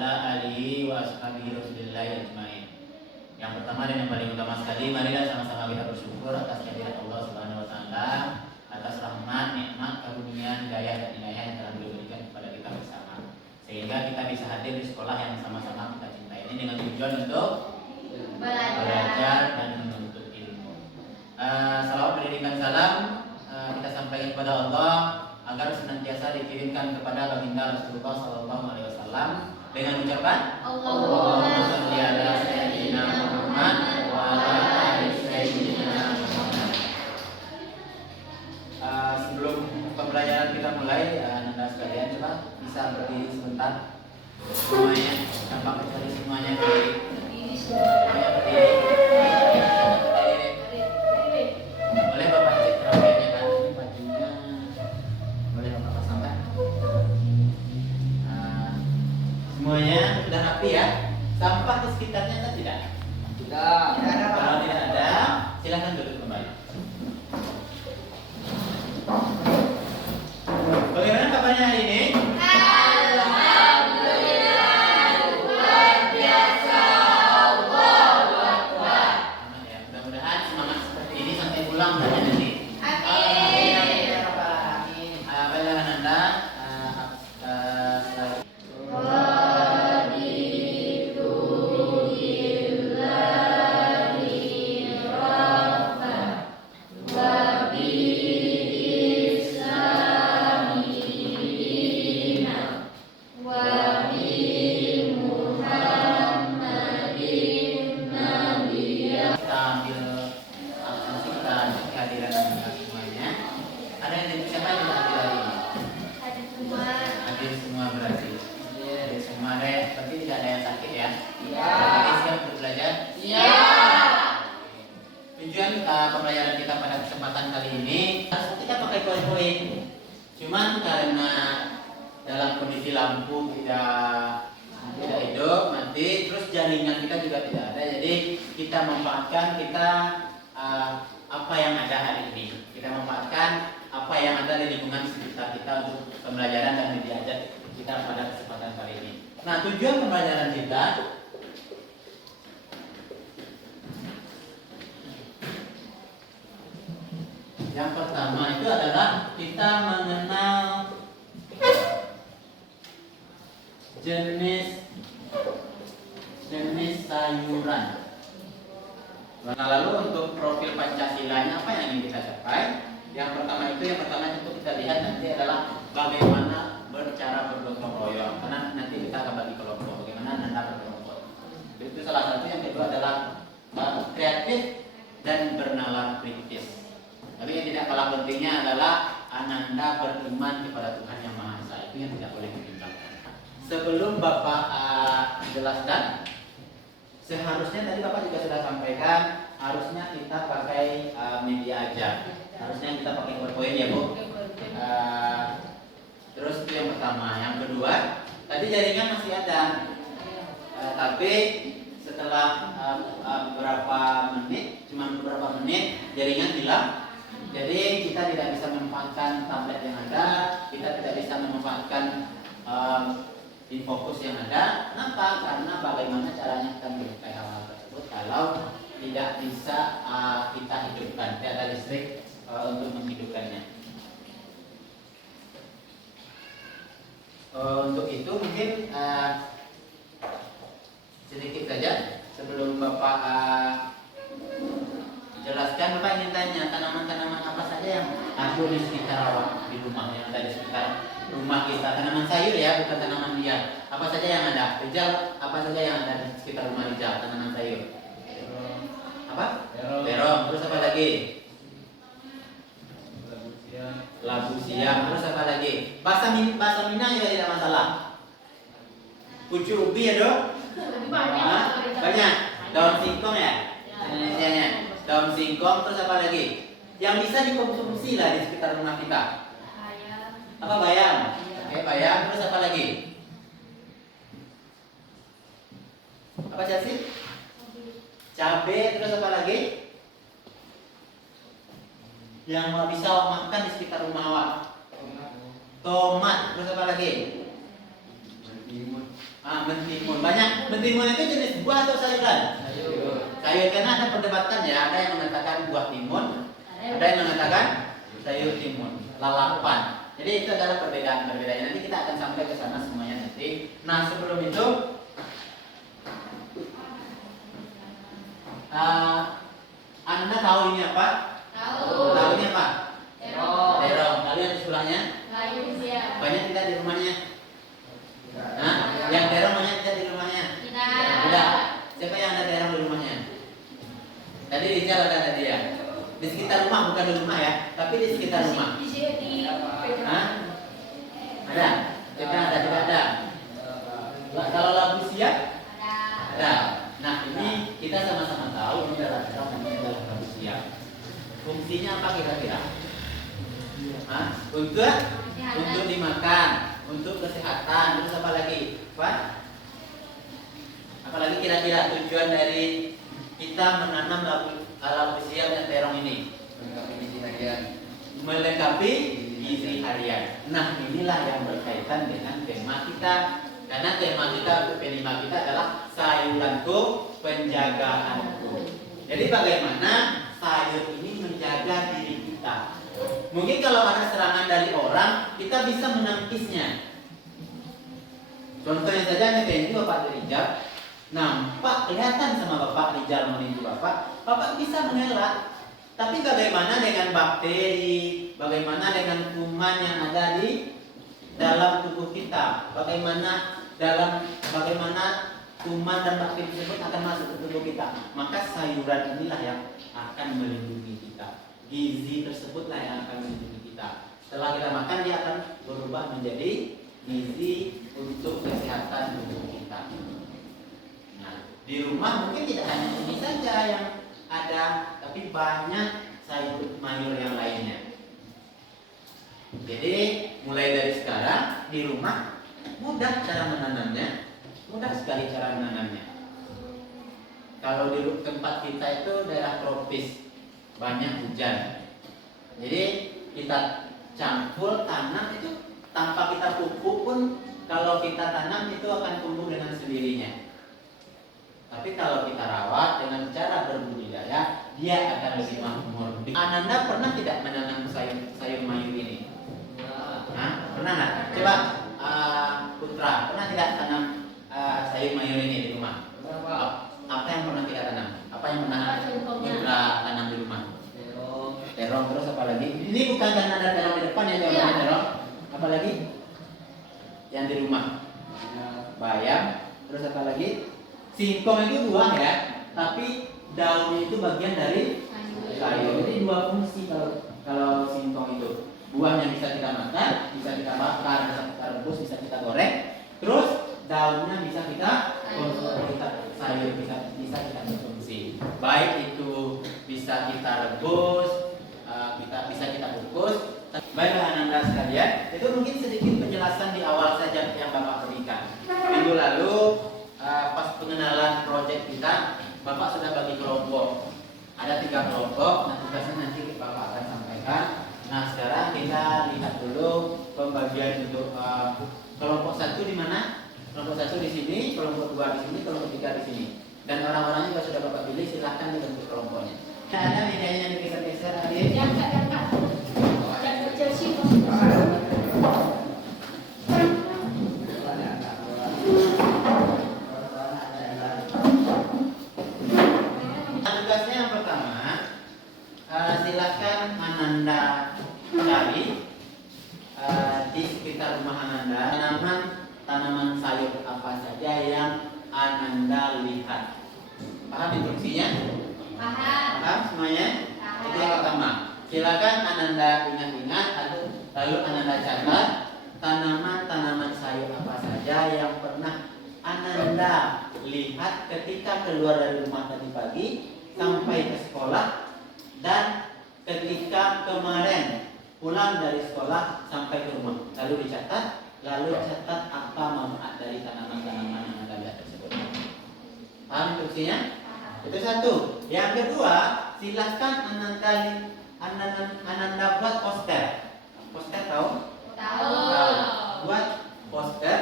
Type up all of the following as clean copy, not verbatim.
ala alihi wa ashabihi rasulillahi ajmain. Yang pertama dan yang paling utama sekali, marilah sama-sama kita bersyukur atas kehadirat Allah Subhanahu wa taala, atas rahmat, nikmat, karunia, hidayah dan inayah yang telah beliau berikan kepada kita bersama. Sehingga kita bisa hadir di sekolah yang sama-sama kita cintai ini dengan tujuan untuk belajar dan menuntut ilmu. Salawat pendidikan salam kita sampaikan kepada Allah agar senantiasa dikirimkan kepada baginda Rasulullah Sallallahu Alaihi Wasallam dengan ucapan Allahumma sholli ala sayyidina Muhammad wa ala ali sayyidina Muhammad. Sebelum pembelajaran kita mulai, Anda sekalian coba bisa berdiri sebentar. Semuanya, tanpa kecuali semuanya berdiri. Semuanya berdiri. Boleh Bapak cek rambutnya kan? Ini bajunya boleh Bapak pasangkan. Semuanya sudah rapi ya? Sampah di sekitarnya atau tidak? Tidak. Kalau tidak ada, silakan duduk kembali. Bagaimana kabarnya hari ini? Pembelajaran kita pada kesempatan kali ini kita pakai poin-poin. Cuman karena dalam kondisi lampu tidak hidup nanti, terus jaringan kita juga tidak ada, jadi kita memanfaatkan apa yang ada hari ini. Kita memanfaatkan apa yang ada di lingkungan sekitar kita untuk pembelajaran dan diajar kita pada kesempatan kali ini. Nah, tujuan pembelajaran kita yang pertama itu adalah kita mengenal jenis sayuran. Nah, lalu untuk profil Pancasilanya apa yang ingin kita capai? Yang pertama itu kita lihat nanti adalah bagaimana bercara bergotong royong. Karena nanti kita akan bagi kelompok, bagaimana Anda berkelompok. Itu salah satu. Yang kedua adalah kreatif dan bernalar kritis. Tapi yang tidak kalah pentingnya adalah Ananda beriman kepada Tuhan Yang Maha Esa. Itu yang tidak boleh ditinggalkan. Sebelum Bapak jelaskan, seharusnya tadi Bapak juga sudah sampaikan, harusnya kita pakai media aja. Harusnya kita pakai PowerPoint ya Bu. Terus itu yang pertama. Yang kedua, tadi jaringan masih ada, tapi setelah beberapa menit jaringan hilang. Jadi kita tidak bisa memanfaatkan tablet yang ada, kita tidak bisa memanfaatkan infocus yang ada. Kenapa? Karena bagaimana caranya kita menyukai hal-hal tersebut kalau tidak bisa kita hidupkan, tidak ada listrik untuk menghidupkannya. Untuk itu mungkin sedikit saja sebelum Bapak jelaskan. Bapak ingin tanya, tanaman-tanaman apa saja yang ada di sekitar awak di rumah, yang ada di sekitar rumah kita? Tanaman sayur ya, bukan tanaman liar. Apa saja yang ada? Rijal, apa saja yang ada di sekitar rumah Rijal? Tanaman sayur. Apa? Terong. Terus apa lagi? Labu siam. Terus apa lagi? Bahasa Minang juga tidak masalah. Pucuk ubi ya dok? Banyak. Daun singkong ya? Indonesianya. Daun singkong, terus apa lagi? Yang bisa dikonsumsi lah di sekitar rumah kita. Apa bayam? Oke, bayam. Terus apa lagi? Apa sih? Cabai. Terus apa lagi? Yang bisa makan di sekitar rumah awak. Tomat. Terus apa lagi? Mentimun. Mentimun itu jenis buah atau sayuran? Sayur, karena ada perdebatan ya. Ada yang mengatakan buah timun, ada yang mengatakan sayur timun, lalapan. Jadi itu adalah perbedaan-perbedaan. Nanti kita akan sampai ke sana semuanya nanti. Nah sebelum itu, Anda tahu ini apa? Tahu. Tahu ini apa? Terong. Lalu yang sebelahnya? Banyak tidak di rumahnya? Nah, yang terong banyak tidak di rumahnya? Tidak. Siapa yang ada terong di rumahnya? Tadi Rizal ada tadi ya. Di sekitar rumah, bukan di rumah ya, tapi di sekitar rumah. Hah? Ada? Kita ada, tidak ada. Kalau labu siap? Ada. Nah ini kita sama-sama tahu ini adalah terong, ini adalah labu siap. Fungsinya apa kira-kira? Untuk dimakan, untuk kesehatan, terus apa lagi? Pak? Apalagi kira-kira tujuan dari kita menanam labu siap dan terong ini? Melengkapi gizi harian. Nah inilah yang berkaitan dengan tema kita. Karena tema kita, tema kita adalah sayuranku, penjagaanku. Jadi bagaimana sayur ini menjaga diri kita? Mungkin kalau ada serangan dari orang, kita bisa menangkisnya. Contohnya saja ini Bapak Rijal, nampak kelihatan sama Bapak Rijal meninju Bapak bisa mengelak. Tapi bagaimana dengan bakteri, bagaimana dengan kuman yang ada di dalam tubuh kita? Bagaimana kuman dan bakteri tersebut akan masuk ke tubuh kita? Maka sayuran inilah yang akan melindungi kita. Gizi tersebutlah yang akan melindungi kita. Setelah kita makan, dia akan berubah menjadi gizi untuk kesehatan tubuh kita. Nah, di rumah mungkin tidak hanya ini saja yang ada, tapi banyak sayur mayur yang lainnya. Jadi mulai dari sekarang di rumah mudah cara menanamnya, mudah sekali cara menanamnya. Kalau di tempat kita itu daerah tropis, banyak hujan. Jadi kita campur tanam itu tanpa kita pupuk pun, kalau kita tanam itu akan tumbuh dengan sendirinya. Tapi kalau kita rawat dengan cara berbudidaya, dia akan lebih makmur. Ananda pernah tidak menanam sayur mayur ini? Hah? Pernah nggak? Coba Putra, pernah tidak tanam sayur mayur ini di rumah? Apa yang pernah kita tanam? Apa yang pernah Putra tanam di rumah? Terong, terus apa lagi? Ini bukan karena ada terong di depan ya, jawabannya terong. Apa lagi? Yang di rumah? Bayam, terus apa lagi? Singkong itu buah ya, tapi daunnya itu bagian dari sayur. Jadi dua fungsi kalau singkong itu. Buahnya bisa kita makan, bisa kita bakar, bisa kita rebus, bisa kita goreng. Terus daunnya bisa kita sayur bisa kita konsumsi. Baik itu bisa kita rebus, bisa kita kukus. Baiklah Ananda sekalian, itu mungkin sedikit penjelasan di awal saja yang Bapak berikan. Minggu lalu pas pengenalan proyek kita, Bapak sudah bagi kelompok. Ada 3 kelompok, tugasnya nanti Bapak akan sampaikan. Nah sekarang kita lihat dulu pembagian untuk kelompok 1 di mana? Kelompok 1 di sini, kelompok 2 di sini, kelompok 3 di sini. Dan orang-orangnya juga sudah Bapak pilih, silahkan dibentuk kelompoknya. Nah, ada medianya yang digeser-geser tadi. Yang kecil sih. Tugasnya yang pertama, silakan Ananda cari di sekitar rumah Ananda tanaman sayur apa saja yang Ananda lihat. Paham instruksinya? Paham semuanya? Itu yang pertama. Silakan Ananda ingat-ingat, lalu Ananda catat tanaman-tanaman sayur apa saja yang pernah Ananda lihat ketika keluar dari rumah tadi pagi sampai ke sekolah, dan ketika kemarin pulang dari sekolah sampai ke rumah. Lalu dicatat, lalu catat apa manfaat dari tanaman-tanaman yang Anda lihat tersebut. Paham instruksinya? Itu satu. Yang kedua, silakan Ananda buat poster. Poster tahu? Tahu. Buat poster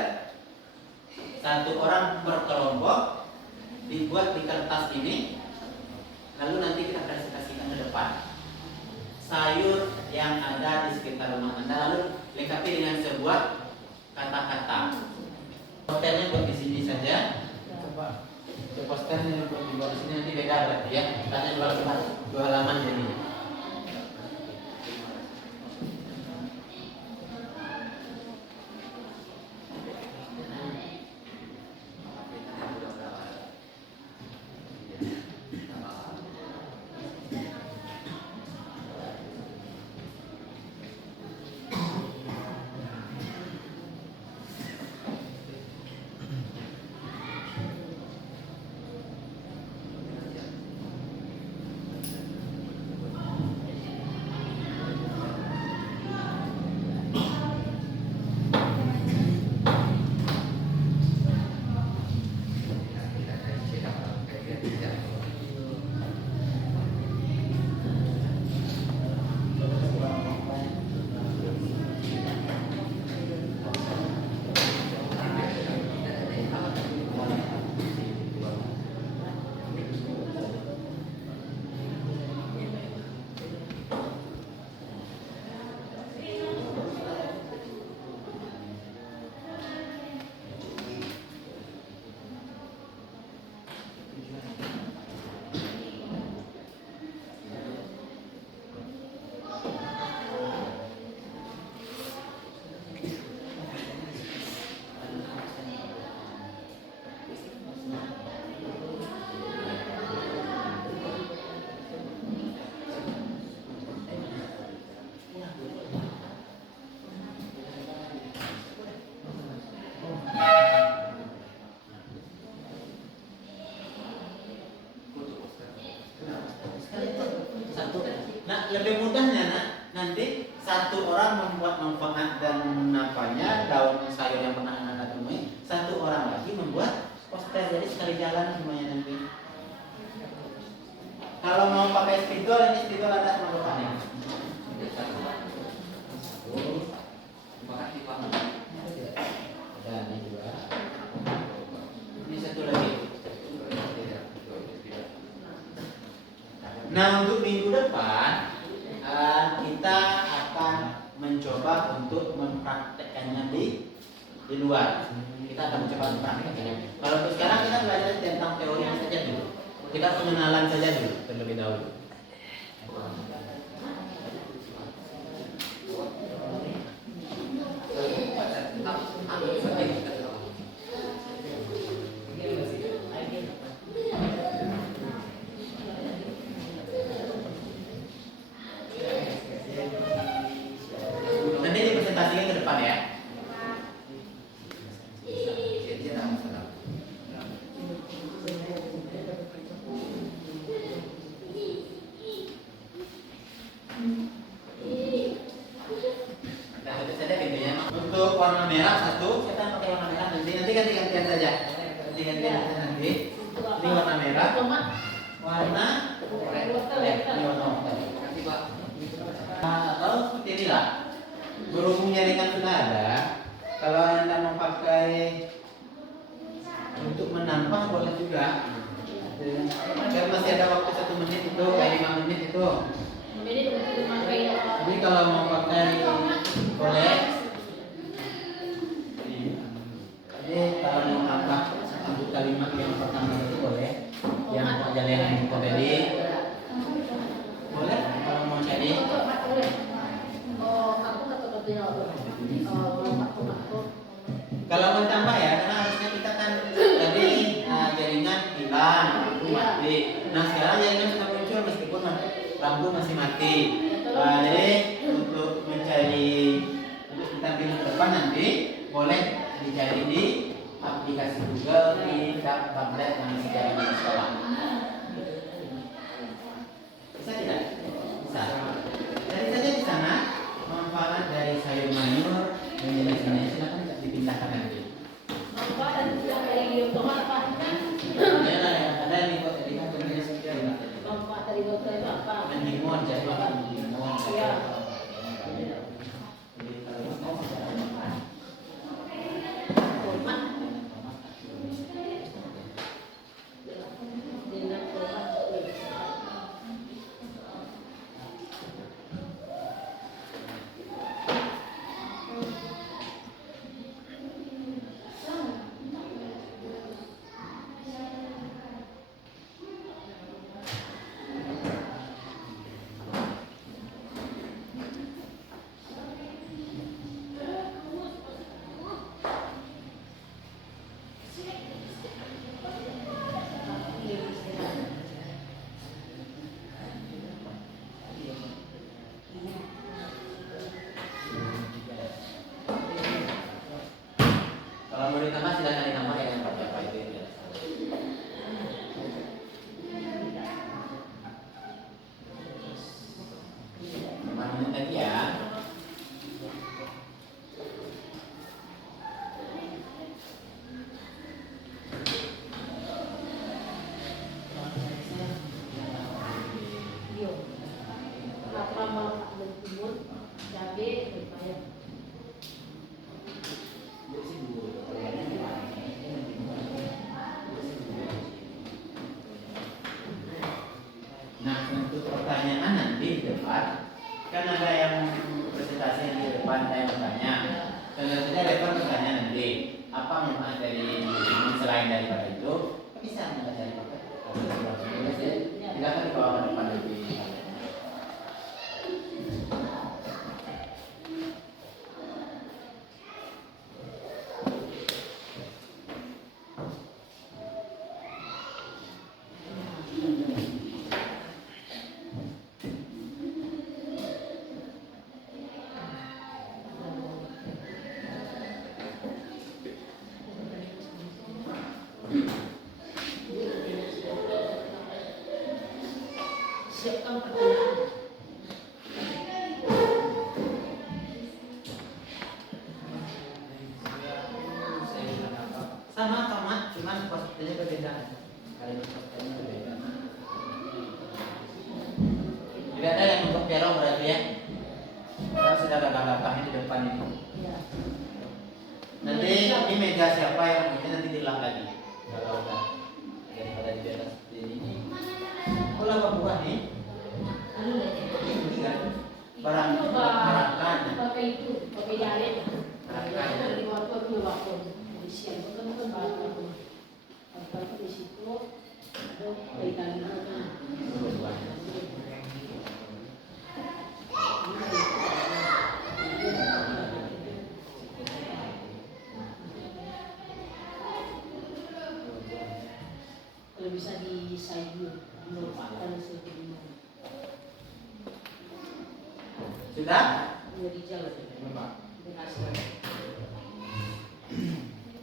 Satu orang per kelompok dibuat di kertas ini, lalu nanti kita presentasikan ke depan sayur yang ada di sekitar rumah Anda, lalu lengkapi dengan sebuah kata-kata. Posternya buat di sini saja. Posternya buat di sini, nanti beda berarti ya. Tanya dua halaman jadinya. Lebih mudahnya nanti satu orang membuat manfaat dan apanya daun sayur yang pernah Anda temui, satu orang lagi membuat poster, jadi sekali jalan semuanya nanti. Kalau mau pakai spidol, ini spidol ada sama depannya. Dan ini juga. Ini satu lagi. Nah, untuk minggu depan kita akan mencoba untuk mempraktekkannya di luar. Kita akan mencoba mempraktekkannya. Kalau untuk sekarang kita belajar tentang teori saja dulu. Kita pengenalan saja dulu terlebih dahulu. Nanti dipresentasikan ke depan ya. Untuk warna merah satu, kita pakai warna merah nanti ganti-gantian saja. Ganti-gantian nanti. Ini warna merah. Warna ini warna oranye. Atau seperti inilah. Berhubung jaringan sudah ada, kalau Anda mau pakai untuk menambah boleh juga. Kan masih ada waktu 1 menit itu, kayak 5 menit itu. Jadi kalau mau pakai boleh. Jadi kalau mau tambah satu kalimat yang pertama itu boleh. Yang jalan yang tadi boleh. Kalau mau jadi kalau mau tambah ya, karena harusnya kita kan tadi jaringan hilang, lampu mati. Nah sekarang jaringan sudah muncul meskipun lampu masih mati. Jadi untuk mencari untuk kita pilih depan nanti boleh dicari di aplikasi Google, di tablet yang disediakan di sekolah. Bisa tidak? Bisa. Cari saja di sana manfaat dari sayur mayur dan jenis-jenisnya, silakan dipindahkan nanti. Manfaat dari tomat apa? Ada yang ikut jadi kan jenis Manfaat dari dokter itu apa? menghimon jadwal menghimon. Iya. kan ada yang presentasi di depan saya bertanya. Tentu saja depan bertanya nanti apa manfaat dari selain daripada itu bisa nggak cari pakai? Tidak akan dibawa ke depan lebih. Siapkan pertanyaan. Sama tomat, cuman posturnya berbeda. Kalimat posturnya berbeda. Tidak ada yang untuk piano berarti ya. Kita sudah belakang-belakangnya di depan ini. Ya. Nanti ini meja siapa yang mungkin nanti dilap lagi. Kalau udah daripada di atas ini. Oh lama buah nih. Anu deh. Barang barakan. Pakai itu, pakai jalet. Barakan. Di waktu aku waktu di siang itu kan barakan. Apa di situ ada ikan itu. Kalau bisa di sayur, melupakan sebelumnya. Sudah? Udah di jalan. Berhasil.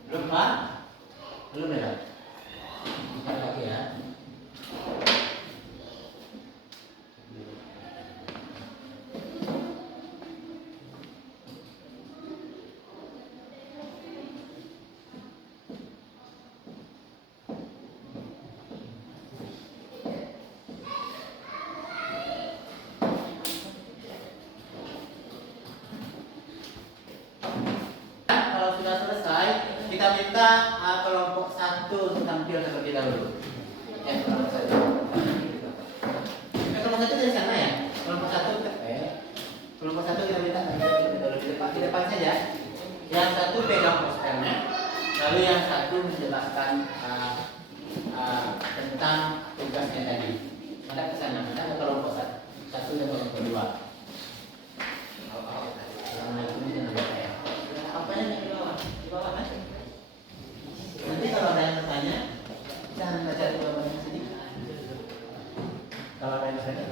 Belum Pak? Belum ya? Bukan lagi ya. Kalau sudah selesai, kita minta kelompok 1 untuk tampil terlebih dahulu. Ya, kelompok 1. Kelompok 1 dari sana ya. Kelompok 1 kelompok 1 kita minta tampil terlebih dahulu di depan saja. Yang satu pegang posternya, lalu yang satu menjelaskan tentang tugasnya tadi. Ada ke sana, ada ke kelompok 1 dan kelompok 2. Assalamualaikum warahmatullahi wabarakatuh. Apanya di bawah? Di bawah kan? Nanti kalau ada yang bertanya, jangan baca di bawah sini. Kalau ada yang bertanya,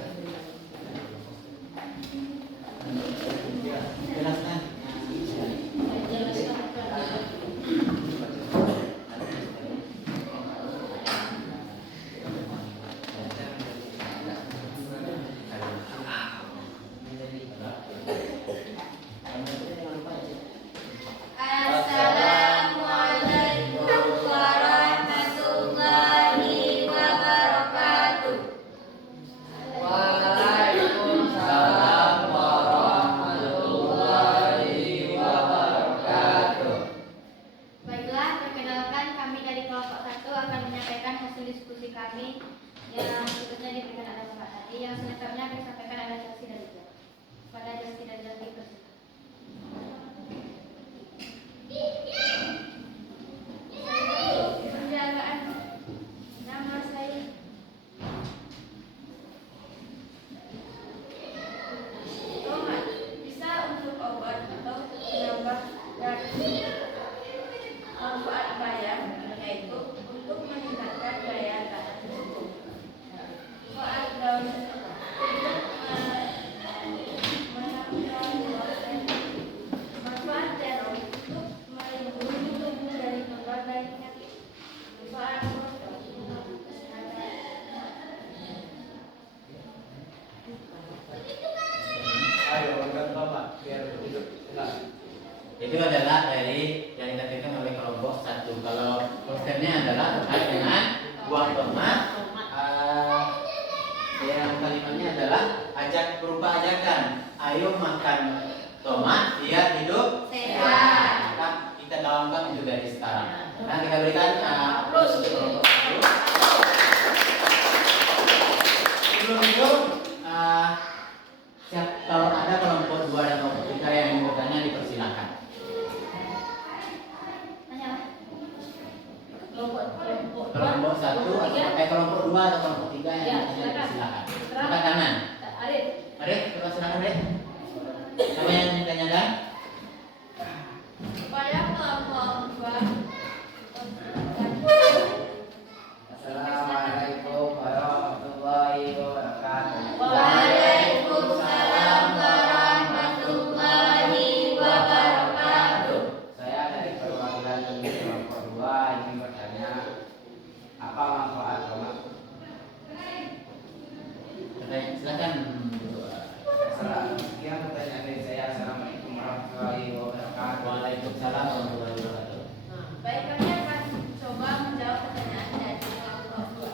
jelaskan. Assalamualaikum warahmatullahi wabarakatuh. Waalaikumsalam warahmatullahi wabarakatuh. Baiklah, perkenalkan kami dari kelompok 1 akan menyampaikan hasil diskusi kami yang sebetulnya diberikan oleh Bapak tadi. Yang selengkapnya akan disampaikan oleh Jalsi dan Jalsi. Pada Jalsi dan Jalsi tersebut. Penjagaan nama saya tomat bisa untuk obat atau penambah darah. Manfaat bayam yaitu untuk meningkatkan daya tahan tubuh. Manfaat daun untuk menambah buah sehat. Manfaat terong untuk melindungi tubuh dari berbagai penyakit. Manfaat wortel untuk kesehatan. Ayo, undang Bapak biar duduk tenang. Itu adalah dari yang dikatakan oleh kelompok 1. Kalau posternya adalah terkait dengan buah tomat. Yang kalimatnya adalah berupa ajakan. Ayo makan tomat biar hidup Sehat. Maka kita gaungkan itu dari sekarang. Nah, kita berikan aplaus untuk kelompok 1. Sebelum itu, kalau 2 dan kelompok 3 yang ingin bertanya dipersilakan. Tanya lah. Kelompok Kelompok 1 atau kelompok 2 atau kelompok 3 yang Ya, bertanya dipersilakan. silakan. Angkat tangan. Arif. Mari, silakan Dek. Siapa yang ditanyakan? Pada kelompok 2. Assalamualaikum warahmatullahi wabarakatuh. Waalaikumsalam warahmatullahi wabarakatuh. Saya dari perwakilan kelompok 2 ingin bertanya apa manfaat tomat? Silakan. Sekian pertanyaan dari saya. Assalamualaikum warahmatullahi wabarakatuh. Waalaikumsalam warahmatullahi wabarakatuh. Baik, kami akan coba menjawab pertanyaan dari kelompok 2.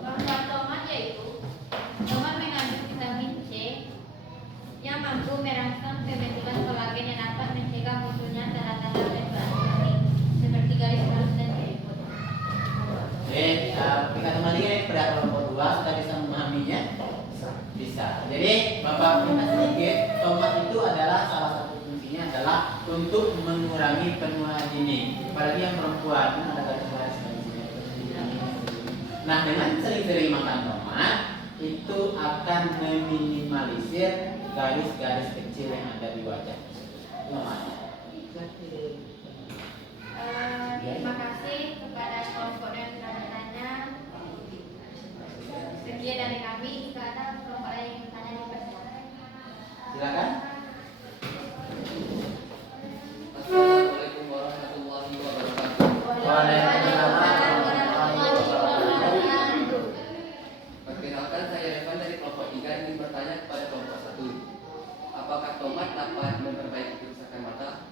Manfaat tomat yaitu tomat mengandung vitamin C yang mampu merangsang pembentukan kolagen yang dapat mencegah munculnya tanda-tanda retroaksi seperti garis halus dan keriput. Oke, kita kembali kepada kelompok 2, sudah bisa memahaminya? Bisa. Jadi Bapak minta sedikit, tomat itu adalah salah satu fungsinya adalah untuk mengurangi penuaan dini. Apalagi yang perempuan ada garis-garis di sini. Nah, dengan sering-sering makan tomat itu akan meminimalisir garis-garis kecil yang ada di wajah. Itu namanya. Terima kasih kepada kelompok yang sudah bertanya. Sekian dari kami. Jika ada kelompok lain yang bertanya dipersilakan. Silakan. Assalamualaikum warahmatullahi wabarakatuh. Waalaikumsalam warahmatullahi wabarakatuh. Perkenalkan, saya Revan dari kelompok 3 ingin bertanya kepada kelompok 1. Apakah tomat dapat memperbaiki kerusakan mata?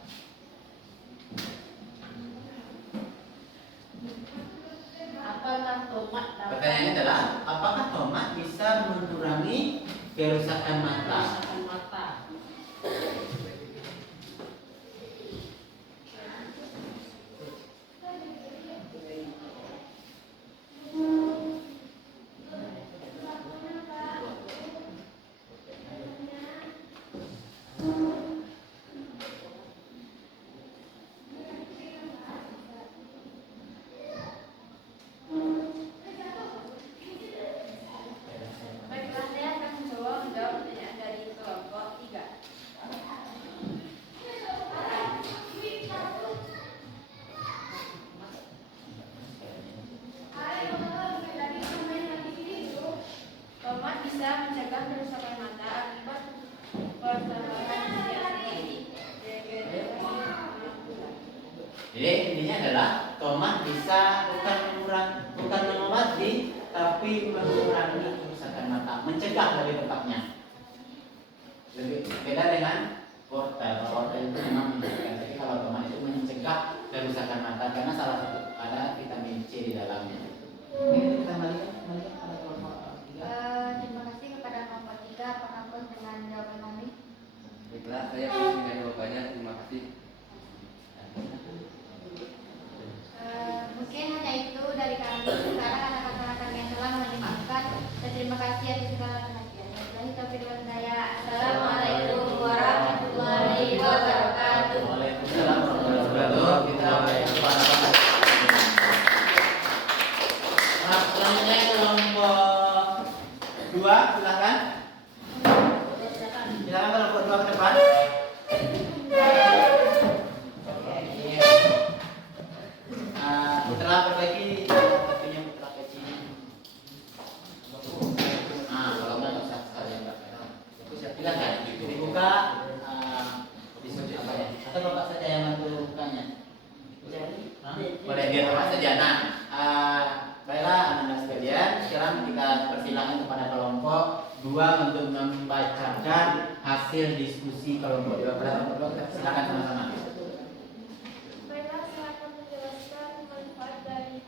Apakah tomat Pertanyaannya adalah, apakah tomat bisa mengurangi kerusakan mata? kerusakan mata? Baiklah, saya akan mencoba menjawab pertanyaan dari kelompok 3. Tomat bisa mencegah kerusakan mata akibat pertambahan zat Jadi intinya adalah tomat bisa bukan mengobati, tapi mengurangi kerusakan mata, mencegah lebih tepatnya. Lebih beda dengan wortel. Kalau wortel itu memang mencegah, tapi kalau tomat itu mencegah kerusakan mata karena salah satu ada vitamin C di dalamnya. Ini kita kembalikan pada kelompok 3. Terima kasih kepada kelompok 3. Apakah puas dengan jawaban kami? Baiklah, saya puas dengan jawabannya. Terima kasih. Mungkin hanya itu dari kami. Sekarang anak rekan yang telah mendengarkan dan terima kasih atas segala perhatian. Wabillahi taufiq wal hidayah. Assalamualaikum warahmatullahi wabarakatuh. Waalaikumsalam warahmatullahi wabarakatuh. Kita selanjutnya kelompok 2, silakan. Silakan kelompok 2 ke depan. Putra perbaiki satunya putra kecil. Kalau nggak usah sekalian Pak. Silakan dibuka disuruh apa ya? Atau Bapak saja yang bantu bukanya? Boleh dia Bapak saja. Nah, baiklah anak-anak sekalian, sekarang kita persilakan kepada kelompok 2 untuk membacakan hasil diskusi kelompok 2. Kelompok 2 silakan sama-sama. Baiklah, saya akan menjelaskan manfaat dari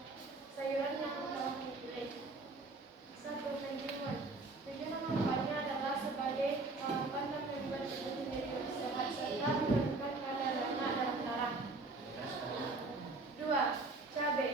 sayuran yang telah dipilih. 1. Mentimun. Tujuan manfaatnya adalah sebagai pengalaman dan membuat tubuh menjadi lebih sehat serta menurunkan kadar lemak dalam darah. 2. Cabai.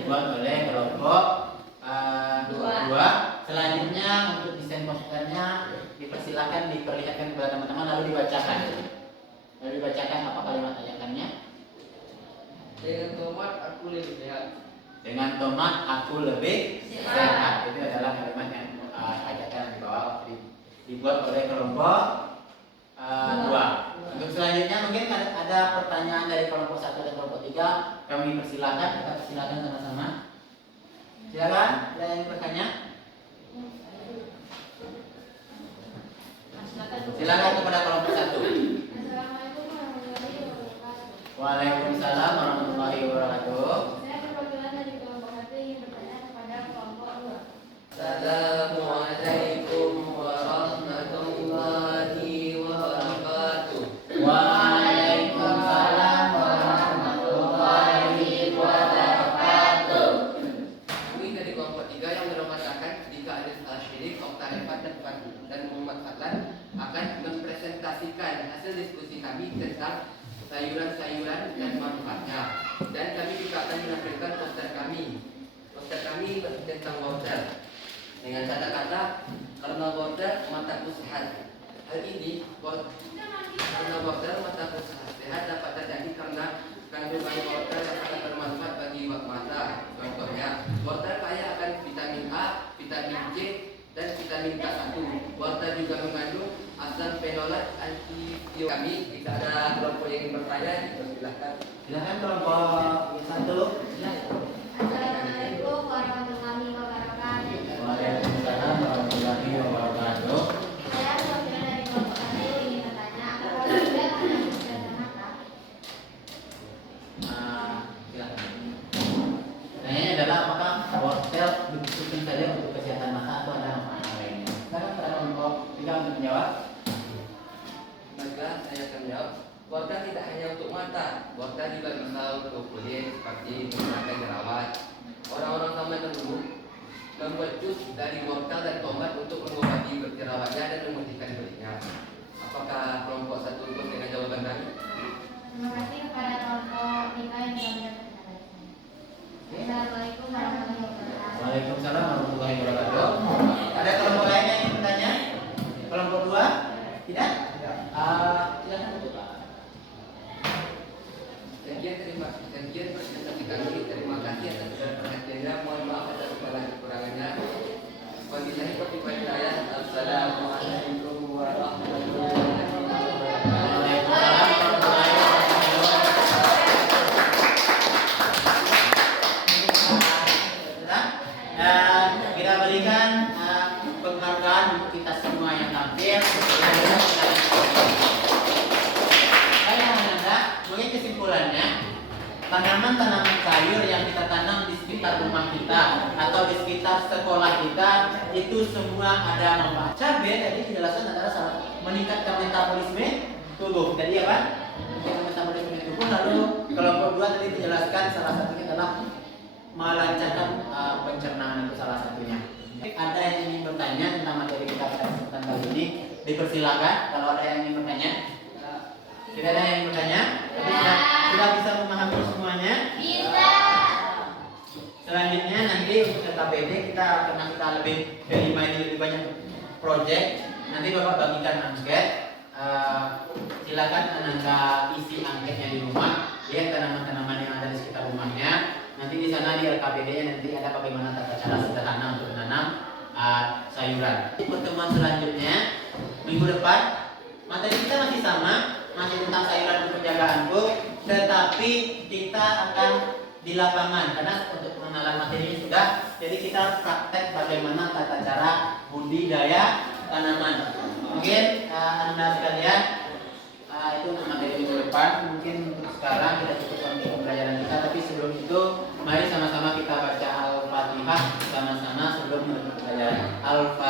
dibuat oleh kelompok Dua. dua. Selanjutnya untuk desain posternya dipersilakan diperlihatkan kepada teman-teman lalu dibacakan. Lalu dibacakan apa kalimat ajakannya? Dengan tomat aku lebih sehat. Dengan tomat aku lebih Sehat. sehat. Itu adalah kalimat yang ajakan yang dibuat oleh kelompok dua. Untuk selanjutnya mungkin ada pertanyaan dari kelompok 1 dan kelompok 3. Kami persilakan, kita persilakan sama-sama. Silakan, ada yang bertanya? Silakan kepada kelompok 1. Assalamualaikum warahmatullahi wabarakatuh. Waalaikumsalam warahmatullahi wabarakatuh. Saya perwakilan dari kelompok 1 ingin bertanya kepada kelompok 2. Assalamualaikum warahmatullahi wabarakatuh. Waalaikumsalam warahmatullahi wabarakatuh. Kami dari kelompok 3 yang mengatakan jika ada Al-Syirik, Okta Efat dan Muhammad Fadlan akan mempresentasikan hasil diskusi kami tentang sayuran-sayuran dan manfaatnya. Dan kami juga akan menampilkan poster kami. Poster kami tentang wortel. Dengan kata-kata karena wortel mataku sehat. Hal ini karena wortel mataku sehat dapat terjadi karena kandungan wortel yang sangat bermanfaat bagi mata. Contohnya, wortel kaya akan vitamin A, vitamin C, dan vitamin K1. Wortel juga mengandung asam fenolat antioksidan. Kami jika ada kelompok yang ingin bertanya, dipersilahkan. Silakan kelompok 1. Assalamualaikum warahmatullahi wabarakatuh. Waalaikumsalam warahmatullahi wabarakatuh. Saya perwakilan dari kelompok 1 ingin bertanya apakah wortel ada kesehatan mata? Silakan. Pertanyaannya adalah apakah wortel dibutuhkan saja untuk kesehatan mata atau ada manfaat lainnya? Sekarang pada kelompok 3 untuk menjawab. Baiklah, saya akan jawab. Wortel tidak hanya untuk mata, wortel juga bisa untuk kulit seperti menghilangkan jerawat. Orang-orang zaman dahulu membuat jus dari wortel dan tomat untuk mengobati jerawatnya dan memutihkan kulitnya. Apakah kelompok 1 untuk dengan jawaban kami? Terima kasih kepada kelompok 3 yang sudah menjawab pertanyaan. Assalamualaikum warahmatullahi wabarakatuh. Waalaikumsalam warahmatullahi wabarakatuh. Ada kelompok lain yang ingin bertanya? Kelompok 2? Tidak? Silakan untuk Pak. Sekian presentasi kami. Terima kasih atas perhatiannya. Mohon maaf atas segala kekurangannya. Wabillahi taufiq wal hidayah. Assalamualaikum warahmatullahi wabarakatuh. Waalaikumsalam warahmatullahi wabarakatuh. Dan kita berikan penghargaan untuk kita semua yang tampil. Baik, Anda, mungkin kesimpulannya, tanaman-tanaman sayur yang kita tanam di sekitar rumah kita atau di sekitar sekolah kita itu semua ada manfaat. Cabai tadi dijelaskan adalah salah meningkatkan metabolisme tubuh. Tadi apa? Meningkatkan metabolisme tubuh. Lalu kelompok 2 tadi dijelaskan salah satunya adalah melancarkan pencernaan, itu salah satunya. Ada yang ingin bertanya tentang materi kita pada kesempatan kali ini, dipersilakan. Kalau ada yang ingin bertanya, tidak ada yang ingin bertanya, tapi sudah bisa memahami semuanya. Bisa. Selanjutnya nanti untuk LKPD kita karena kita lebih dari 5 ini lebih banyak project, nanti Bapak bagikan angket. Silakan Ananda isi angketnya di rumah, lihat tanaman-tanaman yang ada di sekitar rumahnya. Nanti di sana di LKPD nanti ada bagaimana tata cara sederhana untuk menanam sayuran. Pertemuan selanjutnya minggu depan materi kita masih sama, masih tentang sayuran untuk penjagaanku, tetapi kita akan di lapangan karena untuk pengenalan materinya sudah. Jadi kita praktek bagaimana tata cara budidaya tanaman. Mungkin Anda sekalian itu untuk materi minggu depan. Mungkin untuk sekarang kita cukupkan untuk pembelajaran kita, tapi sebelum itu mari sama-sama kita baca Al-Fatihah sama-sama sebelum menutup pelajaran. Al-Fatihah.